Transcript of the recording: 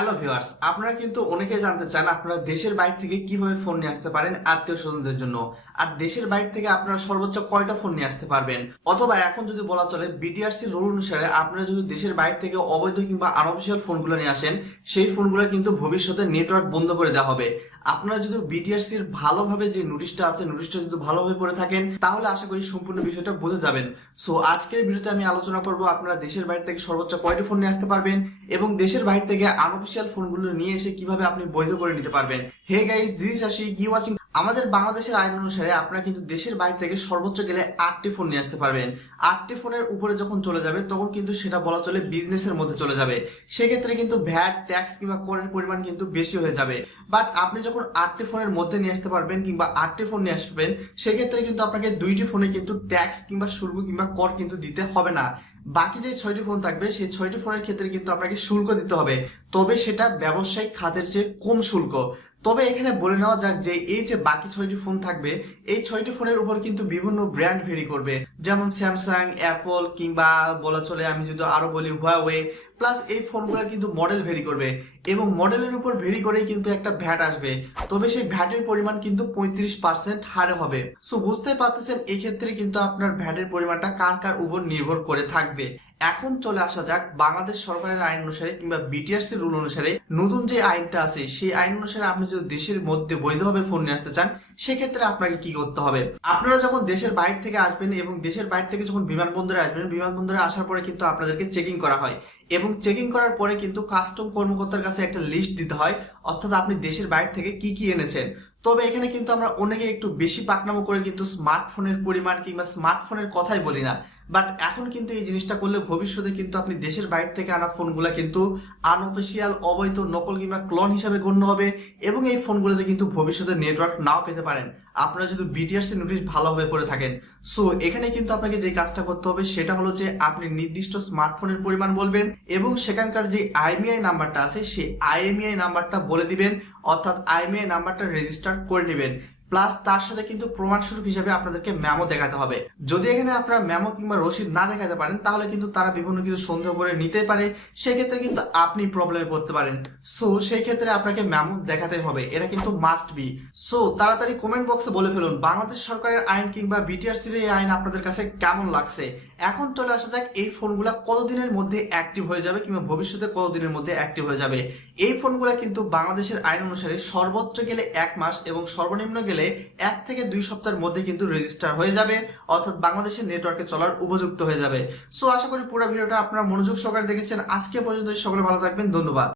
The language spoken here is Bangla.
হ্যালো ভিউয়ার্স, আপনারা কিন্তু অনেকেই জানতে চান আপনারা দেশের বাইরে থেকে কিভাবে ফোন নিয়ে আসতে পারেন আত্মীয় স্বজনদের জন্য। আর দেশের বাইরে থেকে আপনারা সর্বোচ্চ কয়টা ফোন নিয়ে আসতে পারবেন, অথবা এখন যদি বলা চলে বিটিআরসি রুল অনুসারে আপনারা যদি দেশের বাইরে থেকে অবৈধ কিংবা আনঅফিসিয়াল ফোনগুলো নিয়ে আসেন, সেই ফোনগুলো কিন্তু ভবিষ্যতে নেটওয়ার্ক বন্ধ করে দেওয়া হবে। আপনারা যদি বিটিআরসির ভালোভাবে যে নোটিশটা আছে, নোটিশটা যদি ভালোভাবে পড়ে থাকেন, তাহলে আশা করি সম্পূর্ণ বিষয়টা বুঝে যাবেন। সো আজকের ভিডিওতে আমি আলোচনা করব আপনারা দেশের বাইরে থেকে সর্বোচ্চ কয়টি ফোন নিয়ে আসতে পারবেন এবং দেশের বাইরে থেকে আনঅফিসিয়াল ফোনগুলো নিয়ে এসে কিভাবে আপনি বৈধ করে নিতে পারবেন। Hey guys, this is Ashik, you watching. আমাদের বাংলাদেশের আইন অনুসারে আপনারা কিন্তু দেশের বাইরে থেকে সর্বোচ্চ গেলে 8টি ফোন নিয়ে আসতে পারবেন। 8টি ফোনের উপরে যখন চলে যাবে তখন কিন্তু সেটা বলা চলে বিজনেসের মধ্যে চলে যাবে। সেক্ষেত্রে কিন্তু ভ্যাট, ট্যাক্স কিংবা করের পরিমাণ কিন্তু বেশি হয়ে যাবে। বাট আপনি যখন 8টি ফোনের মধ্যে নিয়ে আসতে পারবেন কিংবা 8টি ফোন নিয়ে আসবেন, সেক্ষেত্রে কিন্তু আপনাকে 2টি ফোনে কিন্তু ট্যাক্স কিংবা শুল্ক কিংবা কর কিন্তু দিতে হবে না। বাকি যে 6টি ফোন থাকবে সেই 6টি ফোনের ক্ষেত্রে কিন্তু আপনাকে শুল্ক দিতে হবে, তবে সেটা ব্যবসায়িক খাতের চেয়ে কম শুল্ক। তবে এখানে বলে নেওয়া যাক যে এই যে বাকি 6টি ফোন থাকবে, এই 6টি ফোনের উপর কিন্তু বিভিন্ন ব্র্যান্ড ভেরি করবে, যেমন স্যামসাং, অ্যাপল কিংবা বলা চলে আমি যদি আরো বলি হুয়াওয়ে। প্লাস এই ফোনগুলোর কিন্তু মডেল ভেরি করবে এবং মডেলের উপর ভেরি করেই কিন্তু একটা ভ্যাট আসবে। তবে সেই ভ্যাটের পরিমাণ কিন্তু 35% হারে হবে। সো বুঝতে পারতেছেন এই ক্ষেত্রে কিন্তু আপনার ভ্যাটের পরিমাণটা কার কার উপর নির্ভর করে থাকবে। এখন চলে আসা যাক বাংলাদেশ সরকারের আইন অনুসারে কিংবা বিটিআরসি রুল অনুসারে নতুন যে আইনটা আছে, সেই আইন অনুসারে আপনি যদি দেশের মধ্যে বৈধভাবে ফোন নিয়ে আসতে চান, সেক্ষেত্রে আপনাকে কি করতে হবে। আপনারা যখন দেশের বাইরে থেকে আসবেন এবং দেশের বাইরে থেকে যখন বিমানবন্দরে আসবেন, বিমানবন্দরে আসার পরে কিন্তু আপনাদেরকে চেকিং করা হয় এবং চেকিং করার পরে কিন্তু কাস্টম কর্মকর্তার কাছে একটা লিস্ট দিতে হয়, অর্থাৎ আপনি দেশের বাইরে থেকে কি কি এনেছেন। তবে এখানে কিন্তু আমরা অনেকে একটু বেশি পাকনামো করে কিন্তু স্মার্টফোনের পরিমাণ কিংবা স্মার্টফোনের কথাই বলি না। বাট এখন কিন্তু এই জিনিসটা করলে ভবিষ্যতে কিন্তু আপনি দেশের বাইরে থেকে আনা ফোনগুলা কিন্তু আনঅফিসিয়াল, অবৈধ, নকল কিংবা ক্লোন হিসাবে গণ্য হবে এবং এই ফোনগুলোতে কিন্তু ভবিষ্যতে নেটওয়ার্ক নাও পেতে পারেন আপনারা যদি বিটিআরসি নোটিশ ভালোভাবে পড়ে থাকেন। সো এখানে কিন্তু আপনাকে যে কাজটা করতে হবে সেটা হলো যে আপনি নির্দিষ্ট স্মার্টফোনের পরিমাণ বলবেন এবং সেখানকার যে আইএমইআই নাম্বারটা আছে সেই আইএমইআই নাম্বারটা বলে দিবেন, অর্থাৎ আইএমইআই নাম্বারটা রেজিস্টার করে নেবেন। প্লাস তার সাথে কিন্তু প্রমাণস্বরূপ হিসাবে আপনাদেরকে মেমো দেখাতে হবে। যদি এখানে আপনারা মেমো কিংবা রসিদ না দেখাতে পারেন, তাহলে কিন্তু তারা বিভিন্ন কিছু সন্দেহ করে নিতে পারে, সেক্ষেত্রে কিন্তু আপনি প্রবলেমে পড়তে পারেন। সো সেই ক্ষেত্রে আপনাকে মেমো দেখাতে হবে, এটা কিন্তু মাস্ট বি। সো তাড়াতাড়ি কমেন্ট বক্সে বলে ফেলুন বাংলাদেশ সরকারের আইন কিংবা বিটিআরসির এই আইন আপনাদের কাছে কেমন লাগছে। এখন চলে আসা যাক এই ফোনগুলা কতদিনের মধ্যে অ্যাক্টিভ হয়ে যাবে কিংবা ভবিষ্যতে কতদিনের মধ্যে অ্যাক্টিভ হয়ে যাবে। এই ফোনগুলা কিন্তু বাংলাদেশের আইন অনুসারে সর্বোচ্চ গেলে 1 মাস এবং সর্বনিম্ন গেলে 1 থেকে 2 সপ্তাহের মধ্যে কিন্তু রেজিস্টার হয়ে যাবে, অর্থাৎ বাংলাদেশের নেটওয়ার্কে চলার উপযুক্ত হয়ে যাবে। সো আশা করি পুরো ভিডিওটা আপনারা মনোযোগ সহকারে দেখেছেন। আজকে পর্যন্ত সকলে ভালো থাকবেন, ধন্যবাদ।